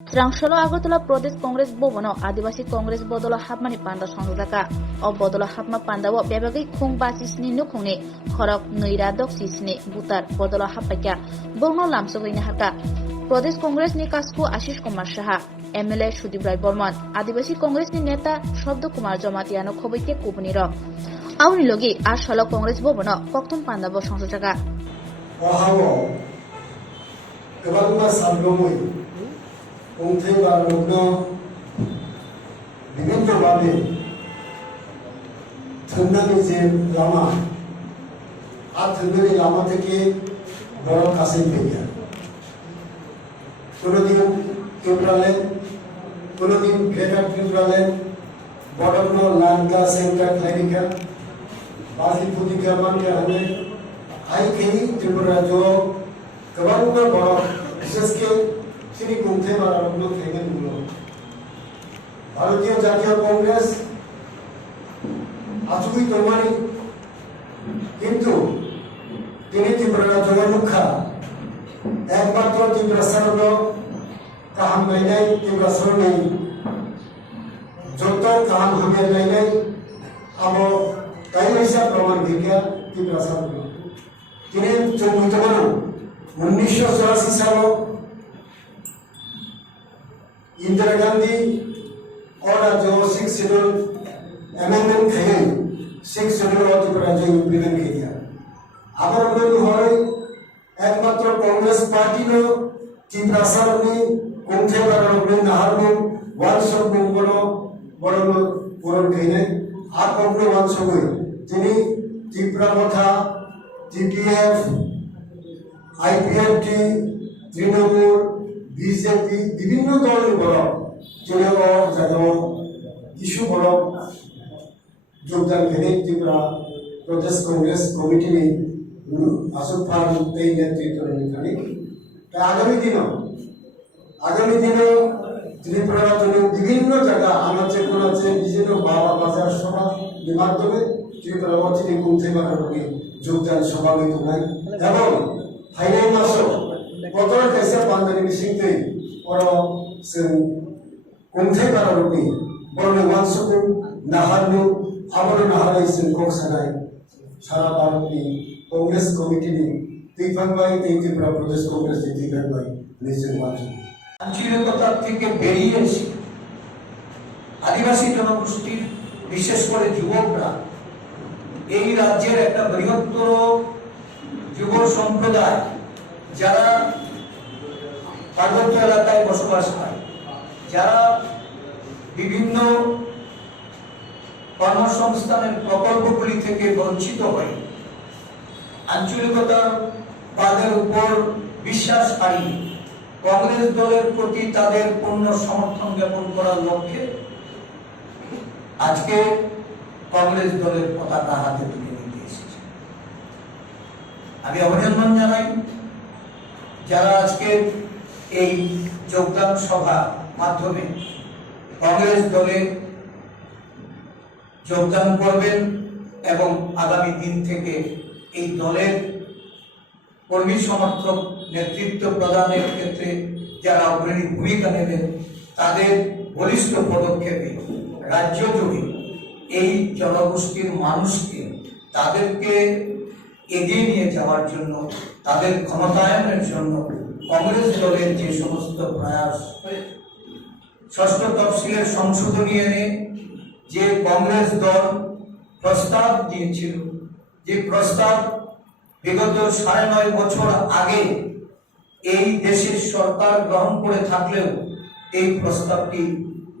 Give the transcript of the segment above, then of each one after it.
রাংশালো আগরতলা প্রদেশ কংগ্রেস ভবন আদিবাসী কংগ্রেস বদল হাবমানি পান্ডা সংজাকা ও বদল হাবমা পান্ডা ও বেবাগৈ খুং বাসিসনি নুখুংনি খরক নৈরা দক্সিসনি বুতার বদল হাবপাইকা বর্ণ লামসগৈনি হাকা প্রদেশ কংগ্রেস নি কাসকু আশিস কুমার সাহা এমএলএ সুদীপ রায় বর্মন আদিবাসী কংগ্রেস নি নেতা শব্দ কুমার জমাতিয়ানো খবৈকে কুবনি র আউনি লগি আর সালো কংগ্রেস ভবন কক্তম পান্ডা ব সংজাকা उनसे लोग विभिन्न भावे थंडानी जे लामा आ थंडानी लामा থেকে বড় কাছে পেয়ে কোনদিন কেবরালে কোনদিন গ্রেটার কেবরালে বড় লানকা সেন্টার ক্লিনিকা बाजी पुदिका मानके हमें आई कहीं त्रिपुरा जो कबाब में बड़ा विशेष के श्री कुंथे मारा लोग खेलने बोलो भारतीय जातीय कांग्रेस आजुई तोमानी किंतु তিনি ত্রিপুরা জনমুখা একমাত্র ত্রিপুরা সরলো কাহাম নাই ত্রিপুরা সরলো যত কাহাম হামের নাই আবো তাই হিসাব প্রমাণ দিকে ত্রিপুরা সরলো তিনি চৌমুতমানো 1984 সালে इंदिरा गांधी और जो 6 शेड्यूल अमेंडमेंट थे 6 शेड्यूल और त्रिपुरा जो इम्प्लीमेंट किया আবার উন্নতি হয় একমাত্র কংগ্রেস পার্টি নো ত্রিপুরা সরনি কোনথে বারো নাহারনো ওয়ানসব বড় বড় পূরণ কইনে আর কংগ্রেস ওয়ানসব যিনি ত্রিপুরা কথা টিপিএফ আইপিএফটি তৃণমূল বিজেপি বিভিন্ন দলের বড় যেন ইস্যু বড় যোগদান করে ত্রিপুরা প্রদেশ কংগ্রেস কমিটি আসুক ফার্ম এই নেতৃত্ব নিখানি আগামী দিনও ত্রিপুরার জন্য বিভিন্ন জায়গা আনাচে কোনাচে বিভিন্ন বাবা বাজার সভা মাধ্যমে ত্রিপুরা অচিনি কুমথে বাগানে যোগদান সভাবিত হয় এবং ফাইনাল মাসও কতটা कैसे पांडनी मिसिंगते और जों कुंथाय बारावनि बरनो वानसुकु नाहारनु आबारो नाहारै जों कक्सानाय सारा भारतनि कांग्रेस कमिटिनि दैखांबाय ত্রিপুরা প্রদেশ কংগ্রেসनि दैखांबाय जों माथो আঞ্চলিকতা থেকে বেরিয়ে এসে আদিবাসী জনগোষ্ঠীর বিশেষ করে যুবকরা এই রাজ্যের একটা বৃহত্তর যুব সম্প্রদায় যারা পার্বত্য এলাকায় বসবাস করে যারা বিভিন্ন কর্মসংস্থানের প্রকল্পগুলি থেকে বঞ্চিত হয় আঞ্চলিকতার বাদের উপর বিশ্বাস হারিয়ে কংগ্রেস দলের প্রতি তাদের পূর্ণ সমর্থন জ্ঞাপন করার লক্ষ্যে আজকে কংগ্রেস দলের পতাকা হাতে তুলে নিতে এসেছে আমি অভিনন্দন জানাই যারা আজকে এই যোগদান সভা মাধ্যমে কংগ্রেস দলে যোগদান করবেন এবং আগামী দিন থেকে এই দলের কর্মী সমর্থক নেতৃত্ব প্রদানের ক্ষেত্রে যারা অগ্রণী ভূমিকা নেবেন তাদের বলিষ্ঠ পদক্ষেপে রাজ্য জুড়ে এই জনগোষ্ঠীর মানুষকে তাদেরকে এগিয়ে নিয়ে যাওয়ার জন্য তাদের ক্ষমতায়নের জন্য কংগ্রেস দলের যে সমস্ত প্রয়াস ষষ্ঠ তফসিলের সংশোধনী এনে যে কংগ্রেস দল প্রস্তাব দিয়েছিল যে প্রস্তাব বিগত ৯.৫ বছর আগে এই দেশের সরকার গ্রহণ করে থাকলেও এই প্রস্তাবটি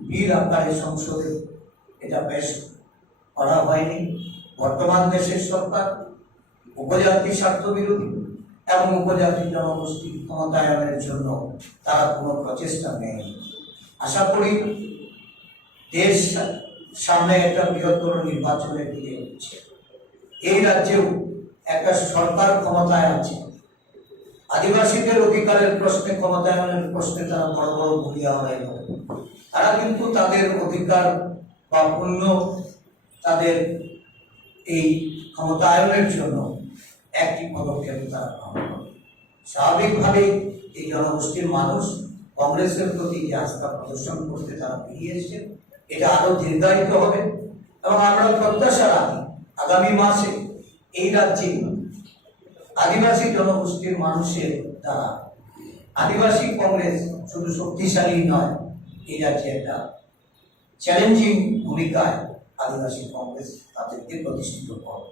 বীর আকারে সংসদে এটা পেশ করা হয়নি বর্তমান দেশের সরকার উপজাতি স্বার্থ বিরোধী এবং উপজাতি জনগোষ্ঠী ক্ষমতায়নের জন্য তারা কোনো প্রচেষ্টা নেই আশা করি দেশ সামনে একটা বৃহত্তর নির্বাচনের দিকে হচ্ছে এই রাজ্যেও একটা সরকার ক্ষমতায় আছে আদিবাসীদের অধিকারের প্রশ্নে ক্ষমতায়নের প্রশ্নে তারা বড় বড় ভূমিকা হয়ে তারা কিন্তু তাদের অধিকার বা পূর্ণ তাদের এই ক্ষমতায়নের জন্য একটি পদক্ষেপ তারা গ্রহণ করে স্বাভাবিকভাবেই এই জনগোষ্ঠীর মানুষ কংগ্রেসের প্রতি যে আস্থা প্রদর্শন করতে তারা বেরিয়ে এসেছে, এটা আরো দীর্ঘায়িত হবে এবং আমরা প্রত্যাশা রাখি আগামী মাসে এই রাজ্যে আদিবাসী জনগোষ্ঠীর মানুষের দ্বারা আদিবাসী কংগ্রেস শুধু শক্তিশালী নয়, এই রাজ্যে একটা চ্যালেঞ্জিং ভূমিকায় আদিবাসী কংগ্রেস তাদেরকে প্রতিষ্ঠিত করবে।